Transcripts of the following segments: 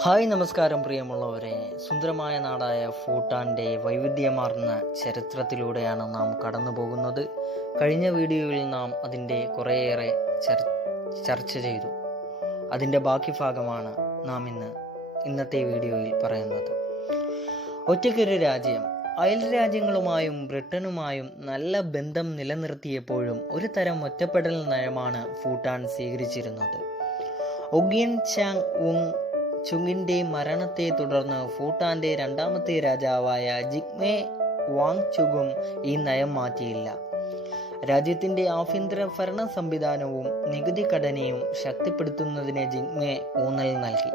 Hi നമസ്കാരം പ്രിയമുള്ളവരെ. സുന്ദരമായ നാടായ ഭൂട്ടാൻ്റെ വൈവിധ്യമാർന്ന ചരിത്രത്തിലൂടെയാണ് നാം കടന്നു പോകുന്നത്. കഴിഞ്ഞ വീഡിയോയിൽ നാം അതിൻ്റെ കുറേയേറെ ചർച്ച ചെയ്തു. അതിൻ്റെ ബാക്കി ഭാഗമാണ് നാം ഇന്നത്തെ വീഡിയോയിൽ പറയുന്നത്. ഒറ്റയ്ക്കൊരു രാജ്യം. അയൽ രാജ്യങ്ങളുമായും ബ്രിട്ടനുമായും നല്ല ബന്ധം നിലനിർത്തിയപ്പോഴും ഒരു തരം ഒറ്റപ്പെടൽ നയമാണ് ഭൂട്ടാൻ സ്വീകരിച്ചിരുന്നത്. ഒഗ്യൻ ചാങ് ഉങ് ചുങ്ങിൻ്റെ മരണത്തെ തുടർന്ന് ഭൂട്ടാന്റെ രണ്ടാമത്തെ രാജാവായ ജിഗ്മേ വാങ്ചുഗും ഈ നയം മാറ്റിയില്ല. രാജ്യത്തിന്റെ ആഭ്യന്തര ഭരണ സംവിധാനവും നികുതി ഘടനയും ശക്തിപ്പെടുത്തുന്നതിന് ജിഗ്മേ ഊന്നൽ നൽകി.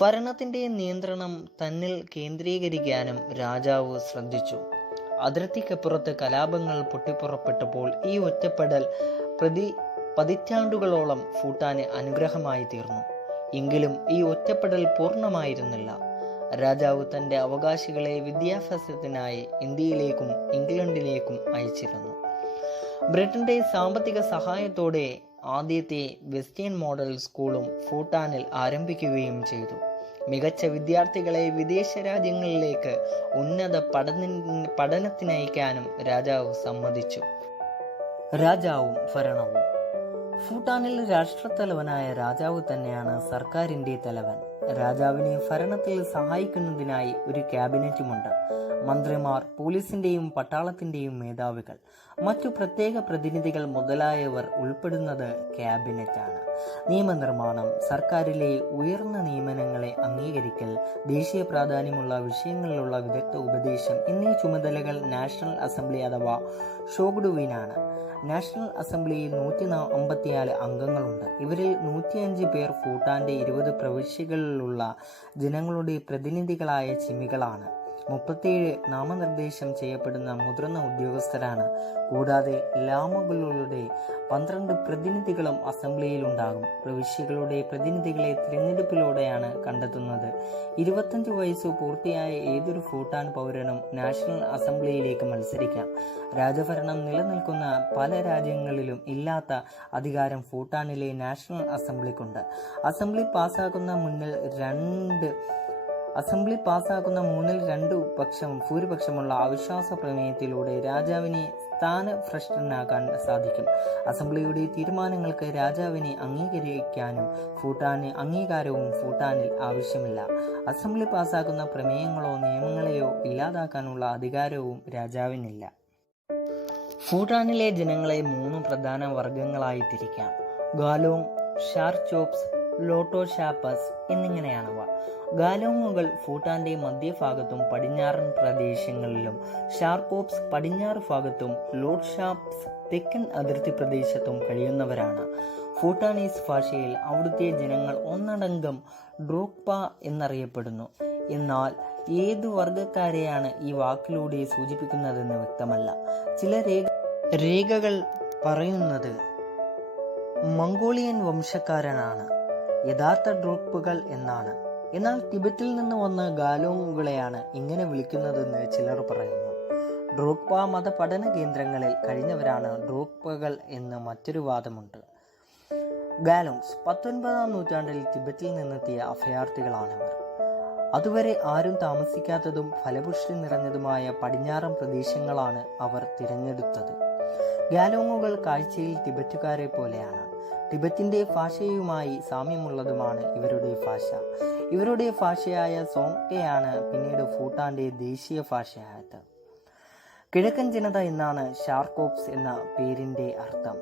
ഭരണത്തിന്റെ നിയന്ത്രണം തന്നിൽ കേന്ദ്രീകരിക്കാനും രാജാവ് ശ്രദ്ധിച്ചു. അതിർത്തിക്കപ്പുറത്ത് കലാപങ്ങൾ പൊട്ടിപ്പുറപ്പെട്ടപ്പോൾ ഈ ഒറ്റപ്പെടൽ പതിറ്റാണ്ടുകളോളം ഭൂട്ടാന് അനുഗ്രഹമായി തീർന്നു. എങ്കിലും ഈ ഒറ്റപ്പെടൽ പൂർണ്ണമായിരുന്നില്ല. രാജാവ് തന്റെ അവകാശികളെ വിദ്യാഭ്യാസത്തിനായി ഇന്ത്യയിലേക്കും ഇംഗ്ലണ്ടിലേക്കും അയച്ചിരുന്നു. ബ്രിട്ടന്റെ സാമ്പത്തിക സഹായത്തോടെ ആദ്യത്തെ വെസ്റ്റേൺ മോഡൽ സ്കൂളും ഭൂട്ടാനിൽ ആരംഭിക്കുകയും ചെയ്തു. മികച്ച വിദ്യാർത്ഥികളെ വിദേശ രാജ്യങ്ങളിലേക്ക് ഉന്നത പഠനത്തിനയക്കാനും രാജാവ് സമ്മതിച്ചു. രാജാവും ഭരണവും. ഭൂട്ടാനിൽ രാഷ്ട്രത്തലവനായ രാജാവ് തന്നെയാണ് സർക്കാരിന്റെ തലവൻ. രാജാവിനെ ഭരണത്തിൽ സഹായിക്കുന്നതിനായി ഒരു ക്യാബിനറ്റുമുണ്ട്. മന്ത്രിമാർ, പോലീസിന്റെയും പട്ടാളത്തിന്റെയും മേധാവികൾ, മറ്റു പ്രത്യേക പ്രതിനിധികൾ മുതലായവർ ഉൾപ്പെടുന്നത് ക്യാബിനറ്റാണ്. നിയമനിർമ്മാണം, സർക്കാരിലെ ഉയർന്ന നിയമനങ്ങളെ അംഗീകരിക്കൽ, ദേശീയ പ്രാധാന്യമുള്ള വിഷയങ്ങളിലുള്ള വിദഗ്ധ ഉപദേശം എന്നീ ചുമതലകൾ നാഷണൽ അസംബ്ലി അഥവാ ഷോഗ്ഡുവിനാണ്. നാഷണൽ അസംബ്ലിയിൽ 154 അംഗങ്ങളുണ്ട്. ഇവരിൽ 105 പേർ ഭൂട്ടാന്റെ 20 പ്രവിശ്യകളിലുള്ള ജനങ്ങളുടെ പ്രതിനിധികളായ ചിമികളാണ്. 37 നാമനിർദ്ദേശം ചെയ്യപ്പെടുന്ന മുതിർന്ന ഉദ്യോഗസ്ഥരാണ്. കൂടാതെ ലാമകളുടെ 12 പ്രതിനിധികളും അസംബ്ലിയിൽ ഉണ്ടാകും. പ്രവിശ്യകളുടെ പ്രതിനിധികളെ തിരഞ്ഞെടുപ്പിലൂടെയാണ് കണ്ടെത്തുന്നത്. 25 വയസ്സ് പൂർത്തിയായ ഏതൊരു ഭൂട്ടാൻ പൗരനും നാഷണൽ അസംബ്ലിയിലേക്ക് മത്സരിക്കാം. രാജഭരണം നിലനിൽക്കുന്ന പല രാജ്യങ്ങളിലും ഇല്ലാത്ത അധികാരം ഭൂട്ടാനിലെ നാഷണൽ അസംബ്ലിക്കുണ്ട്. അസംബ്ലി പാസ്സാക്കുന്ന മൂന്നിൽ 2 ഭൂരിപക്ഷമുള്ള അവിശ്വാസ പ്രമേയത്തിലൂടെ രാജാവിനെ സ്ഥാനഭ്രഷ്ടനാക്കാൻ സാധിക്കും. അസംബ്ലിയുടെ തീരുമാനങ്ങൾക്ക് രാജാവിനെ അംഗീകരിക്കാനും ഭൂട്ടാന് അംഗീകാരവും ഭൂട്ടാനിൽ ആവശ്യമില്ല. അസംബ്ലി പാസ്സാക്കുന്ന പ്രമേയങ്ങളോ നിയമങ്ങളെയോ ഇല്ലാതാക്കാനുള്ള അധികാരവും രാജാവിനില്ല. ഭൂട്ടാനിലെ ജനങ്ങളെ 3 പ്രധാന വർഗങ്ങളായി തിരിക്കാം. ഗാലോങ്, ഷാർചോപ്സ്, ലോട്ടോഷാപ്പസ് എന്നിങ്ങനെയാണവ. ഗാലോങ്ങുകൾ ഭൂട്ടാന്റെ മധ്യഭാഗത്തും പടിഞ്ഞാറൻ പ്രദേശങ്ങളിലും, ഷാർകോപ്സ് പടിഞ്ഞാറ് ഭാഗത്തും, ലോട്ട്ഷാപ്സ് തെക്കൻ അതിർത്തി പ്രദേശത്തും കഴിയുന്നവരാണ്. ഭൂട്ടാനീസ് ഭാഷയിൽ അവിടുത്തെ ജനങ്ങൾ ഒന്നടങ്കം ഡ്രോക്പ എന്നറിയപ്പെടുന്നു. എന്നാൽ ഏതു വർഗക്കാരെയാണ് ഈ വാക്കിലൂടെ സൂചിപ്പിക്കുന്നതെന്ന് വ്യക്തമല്ല. ചില രേഖകൾ പറയുന്നത് മംഗോളിയൻ വംശക്കാരനാണ് യഥാർത്ഥ ഡ്രോക്പുകൾ എന്നാണ്. എന്നാൽ ടിബറ്റിൽ നിന്ന് വന്ന ഗാലോങ്ങുകളെയാണ് ഇങ്ങനെ വിളിക്കുന്നതെന്ന് ചിലർ പറയുന്നു. ഡ്രോക്പ മത പഠന കേന്ദ്രങ്ങളിൽ കഴിഞ്ഞവരാണ് ഡ്രോക്പകൾ എന്ന് മറ്റൊരു വാദമുണ്ട്. ഗാലോങ്സ് 19-ാം നൂറ്റാണ്ടിൽ ടിബറ്റിൽ നിന്നെത്തിയ അഭയാർത്ഥികളാണിവർ. അതുവരെ ആരും താമസിക്കാത്തതും ഫലപുഷ്ടി നിറഞ്ഞതുമായ പടിഞ്ഞാറൻ പ്രദേശങ്ങളാണ് അവർ തിരഞ്ഞെടുത്തത്. ഗാലോങ്ങുകൾ കാഴ്ചയിൽ ടിബറ്റുകാരെ പോലെയാണ്. ടിബറ്റിന്റെ ഭാഷയുമായി സാമ്യമുള്ളതുമാണ് ഇവരുടെ ഭാഷ. ഇവരുടെ ഭാഷയായ സോങ്കയാണ് പിന്നീട് ഭൂട്ടാന്റെ ദേശീയ ഭാഷയായത്. കിഴക്കൻ ജനത എന്നാണ് ഷാർകോപ്സ് എന്ന പേരിന്റെ അർത്ഥം.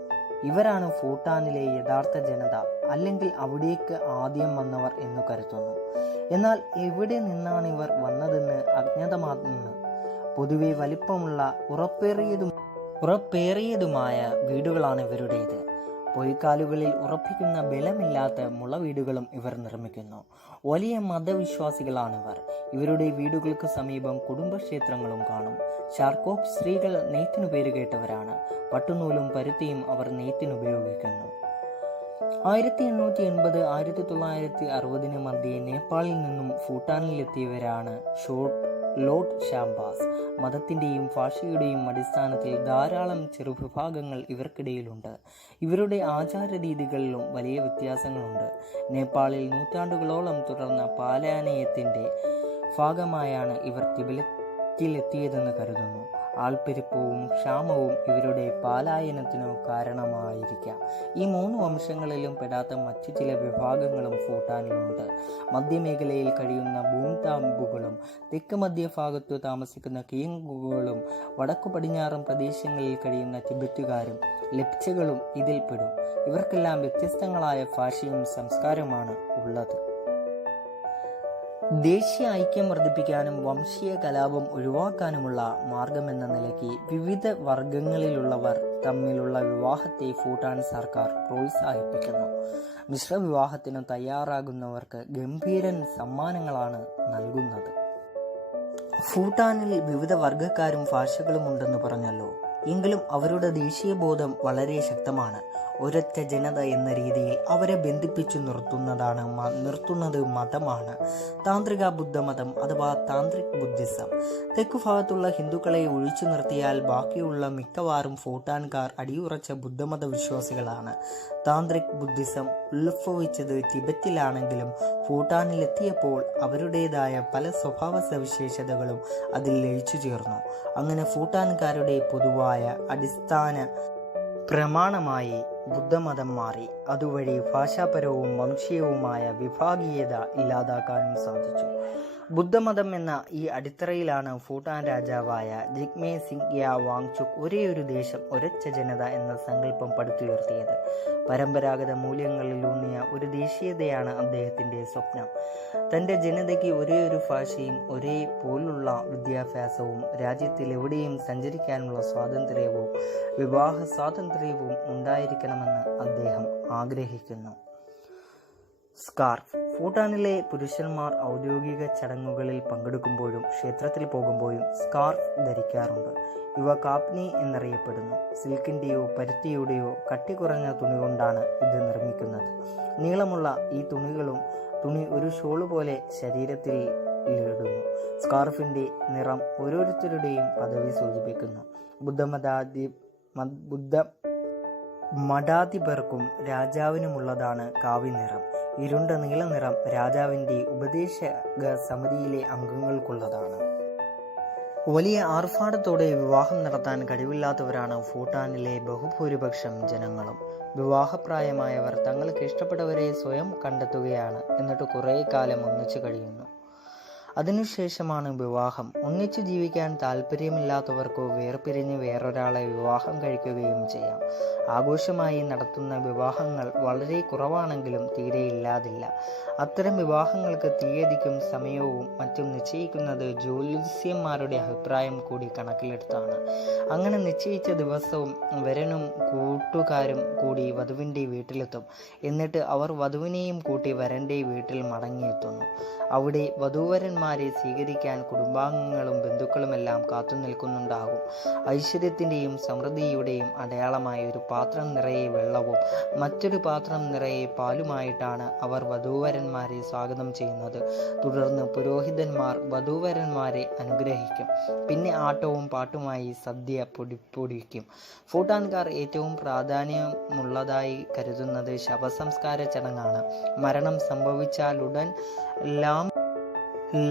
ഇവരാണ് ഭൂട്ടാനിലെ യഥാർത്ഥ ജനത, അല്ലെങ്കിൽ അവിടേക്ക് ആദ്യം വന്നവർ എന്നു കരുതുന്നു. എന്നാൽ എവിടെ നിന്നാണ് ഇവർ വന്നതെന്ന് അജ്ഞാതമാണ്. പൊതുവെ വലിപ്പമുള്ള ഉറപ്പേറിയതുമായ വീടുകളാണ് ഇവരുടേത്. പൊയ്ക്കാലുകളിൽ ഉറപ്പിക്കുന്ന ബലമില്ലാത്ത മുളവീടുകളും ഇവർ നിർമ്മിക്കുന്നു. വലിയ മതവിശ്വാസികളാണിവർ. ഇവരുടെ വീടുകൾക്ക് സമീപം കുടുംബക്ഷേത്രങ്ങളും കാണും. ഷാർകോപ്പ് സ്ത്രീകൾ നെയ്ത്തിനു പേരുകേട്ടവരാണ്. പട്ടുനൂലും പരുത്തിയും അവർ നെയ്ത്തിനുപയോഗിക്കുന്നു. 1880-1960 മധ്യേ നേപ്പാളിൽ നിന്നും ഭൂട്ടാനിലെത്തിയവരാണ് ലോട്ട് ഷാംബാസ്. മതത്തിൻ്റെയും ഭാഷയുടെയും അടിസ്ഥാനത്തിൽ ധാരാളം ചെറുവിഭാഗങ്ങൾ ഇവർക്കിടയിലുണ്ട്. ഇവരുടെ ആചാരരീതികളിലും വലിയ വ്യത്യാസങ്ങളുണ്ട്. നേപ്പാളിൽ നൂറ്റാണ്ടുകളോളം തുടർന്ന പാലായനത്തിൻ്റെ ഭാഗമായാണ് ഇവർ തിബറ്റിലെത്തിയതെന്ന് കരുതുന്നു. ആൾപ്പെരുപ്പവും ക്ഷാമവും ഇവരുടെ പാലായനത്തിനു കാരണമായിരിക്കാം. ഈ 3 വംശങ്ങളിലും പെടാത്ത മറ്റു ചില വിഭാഗങ്ങളും ഭൂട്ടാനിലുണ്ട്. മധ്യമേഖലയിൽ കഴിയുന്ന ബൂംതാംബുകളും തെക്ക് മധ്യഭാഗത്തു താമസിക്കുന്ന കിയങ്കുകളും വടക്കു പടിഞ്ഞാറൻ പ്രദേശങ്ങളിൽ കഴിയുന്ന ടിബറ്റുകാരും ലെപ്ചകളും ഇതിൽപ്പെടും. ഇവർക്കെല്ലാം വ്യത്യസ്തങ്ങളായ ഭാഷയും സംസ്കാരവുമാണ് ഉള്ളത്. ദേശീയ ഐക്യം വർദ്ധിപ്പിക്കാനും വംശീയ കലാപം ഒഴിവാക്കാനുമുള്ള മാർഗമെന്ന നിലയ്ക്ക് വിവിധ വർഗങ്ങളിലുള്ളവർ തമ്മിലുള്ള വിവാഹത്തെ ഭൂട്ടാൻ സർക്കാർ പ്രോത്സാഹിപ്പിക്കുന്നു. മിശ്രവിവാഹത്തിനു തയ്യാറാകുന്നവർക്ക് ഗംഭീരൻ സമ്മാനങ്ങളാണ് നൽകുന്നത്. ഭൂട്ടാനിൽ വിവിധ വർഗക്കാരും ഭാഷകളും ഉണ്ടെന്ന് പറഞ്ഞല്ലോ. എങ്കിലും അവരുടെ ദേശീയബോധം വളരെ ശക്തമാണ്. ഒരൊറ്റ ജനത എന്ന രീതിയിൽ അവരെ ബന്ധിപ്പിച്ചു നിർത്തുന്നത് മതമാണ്. താന്ത്രിക ബുദ്ധമതം അഥവാ താന്ത്രിക് ബുദ്ധിസം. തെക്കുഭാഗത്തുള്ള ഹിന്ദുക്കളെ ഒഴിച്ചു നിർത്തിയാൽ ബാക്കിയുള്ള മിക്കവാറും ഭൂട്ടാൻകാർ അടിയുറച്ച ബുദ്ധമത വിശ്വാസികളാണ്. താന്ത്രിക് ബുദ്ധിസം ഉത്ഭവിച്ചത് ടിബറ്റിലാണെങ്കിലും ഭൂട്ടാനിലെത്തിയപ്പോൾ അവരുടേതായ പല സ്വഭാവ സവിശേഷതകളും അതിൽ ലയിച്ചു ചേർന്നു. അങ്ങനെ ഭൂട്ടാൻകാരുടെ പൊതുവായ അടിസ്ഥാന പ്രമാണമായി ബുദ്ധമതം മാറി. അതുവഴി ഭാഷാപരവും വംശീയവുമായ വിഭാഗീയത ഇല്ലാതാക്കാനും സാധിച്ചു. ബുദ്ധമതം എന്ന ഈ അടിത്തറയിലാണ് ഭൂട്ടാൻ രാജാവായ ജിഗ്മേ സിംഗ്യ വാങ്ചുക് ഒരേയൊരു ദേശം ഒരൊറ്റ ജനത എന്ന സങ്കല്പം പടുത്തുയർത്തിയത്. പരമ്പരാഗത മൂല്യങ്ങളിലൂന്നിയ ഒരു ദേശീയതയാണ് അദ്ദേഹത്തിൻ്റെ സ്വപ്നം. തൻ്റെ ജനതയ്ക്ക് ഒരേയൊരു ഭാഷയും ഒരേ പോലുള്ള വിദ്യാഭ്യാസവും രാജ്യത്തിൽ എവിടെയും സഞ്ചരിക്കാനുള്ള സ്വാതന്ത്ര്യവും വിവാഹ സ്വാതന്ത്ര്യവും ഉണ്ടായിരിക്കണമെന്ന് അദ്ദേഹം ആഗ്രഹിക്കുന്നു. സ്കാർഫ്. ഭൂട്ടാനിലെ പുരുഷന്മാർ ഔദ്യോഗിക ചടങ്ങുകളിൽ പങ്കെടുക്കുമ്പോഴും ക്ഷേത്രത്തിൽ പോകുമ്പോഴും സ്കാർഫ് ധരിക്കാറുണ്ട്. ഇവ കാപ്നി എന്നറിയപ്പെടുന്നു. സിൽക്കിൻ്റെയോ പരുത്തിയുടെയോ കട്ടി കുറഞ്ഞ തുണി കൊണ്ടാണ് ഇത് നിർമ്മിക്കുന്നത്. നീളമുള്ള ഈ തുണി ഒരു ഷോള് പോലെ ശരീരത്തിൽ ഇടുന്നു. സ്കാർഫിൻ്റെ നിറം ഓരോരുത്തരുടെയും പദവി സൂചിപ്പിക്കുന്നു. മഠാധിപർക്കും രാജാവിനുമുള്ളതാണ് കാവി നിറം. ഇരുണ്ട നീല നിറം രാജാവിൻ്റെ ഉപദേശക സമിതിയിലെ അംഗങ്ങൾക്കുള്ളതാണ്. വലിയ ആർഭാടത്തോടെ വിവാഹം നടത്താൻ കഴിവില്ലാത്തവരാണ് ഭൂട്ടാനിലെ ബഹുഭൂരിപക്ഷം ജനങ്ങളും. വിവാഹപ്രായമായവർ തങ്ങൾക്ക് ഇഷ്ടപ്പെട്ടവരെ സ്വയം കണ്ടെത്തുകയാണ്. എന്നിട്ട് കുറേ കാലം ഒന്നിച്ചു കഴിയുന്നു. അതിനുശേഷമാണ് വിവാഹം. ഒന്നിച്ചു ജീവിക്കാൻ താല്പര്യമില്ലാത്തവർക്കോ വേർപിരിഞ്ഞ് വേറൊരാളെ വിവാഹം കഴിക്കുകയും ചെയ്യാം. ആഘോഷമായി നടത്തുന്ന വിവാഹങ്ങൾ വളരെ കുറവാണെങ്കിലും തീരെ ഇല്ലാതില്ല. അത്തരം വിവാഹങ്ങൾക്ക് തീയതിക്കും സമയവും മറ്റും നിശ്ചയിക്കുന്നത് ജ്യോത്സ്യന്മാരുടെ അഭിപ്രായം കൂടി കണക്കിലെടുത്താണ്. അങ്ങനെ നിശ്ചയിച്ച ദിവസവും വരനും കൂട്ടുകാരും കൂടി വധുവിൻ്റെ വീട്ടിലെത്തും. എന്നിട്ട് അവർ വധുവിനെയും കൂട്ടി വരൻ്റെ വീട്ടിൽ മടങ്ങിയെത്തുന്നു. അവിടെ വധൂവരന്മാരെ സ്വീകരിക്കാൻ കുടുംബാംഗങ്ങളും ബന്ധുക്കളുമെല്ലാം കാത്തുനിൽക്കുന്നുണ്ടാകും. ഐശ്വര്യത്തിൻ്റെയും സമൃദ്ധിയുടെയും അടയാളമായ ഒരു പാത്രം നിറയെ വെള്ളവും മറ്റൊരു പാത്രം നിറയെ പാലുമായിട്ടാണ് അവർ വധൂവരന്മാരെ സ്വാഗതം ചെയ്യുന്നത്. തുടർന്ന് പുരോഹിതന്മാർ വധൂവരന്മാരെ അനുഗ്രഹിക്കും. പിന്നെ ആട്ടവും പാട്ടുമായി സദ്യ പൊടിക്കും. ഭൂട്ടാൻകാർ ഏറ്റവും പ്രാധാന്യമുള്ളതായി കരുതുന്നത് ശവസംസ്കാര ചടങ്ങാണ്. മരണം സംഭവിച്ചാലുടൻ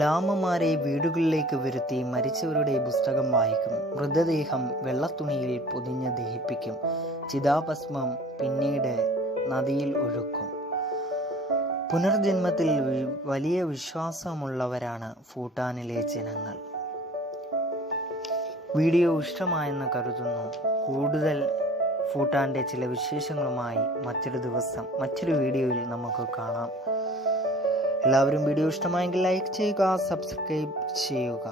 ലാമമാരെ വീടുകളിലേക്ക് വരുത്തി മരിച്ചവരുടെ പുസ്തകം വായിക്കും. മൃതദേഹം വെള്ളത്തുണിയിൽ പൊതിഞ്ഞ് ദഹിപ്പിക്കും. ചിതാഭസ്മം പിന്നീട് നദിയിൽ ഒഴുക്കും. പുനർജന്മത്തിൽ വലിയ വിശ്വാസമുള്ളവരാണ് ഭൂട്ടാനിലെ ജനങ്ങൾ. വീഡിയോ ഇഷ്ടമായെന്ന് കരുതുന്നു. കൂടുതൽ ഭൂട്ടാൻ്റെ ചില വിശേഷങ്ങളുമായി മറ്റൊരു ദിവസം മറ്റൊരു വീഡിയോയിൽ നമുക്ക് കാണാം. എല്ലാവരും വീഡിയോ ഇഷ്ടമായെങ്കിൽ ലൈക്ക് ചെയ്യുക, സബ്സ്ക്രൈബ് ചെയ്യുക.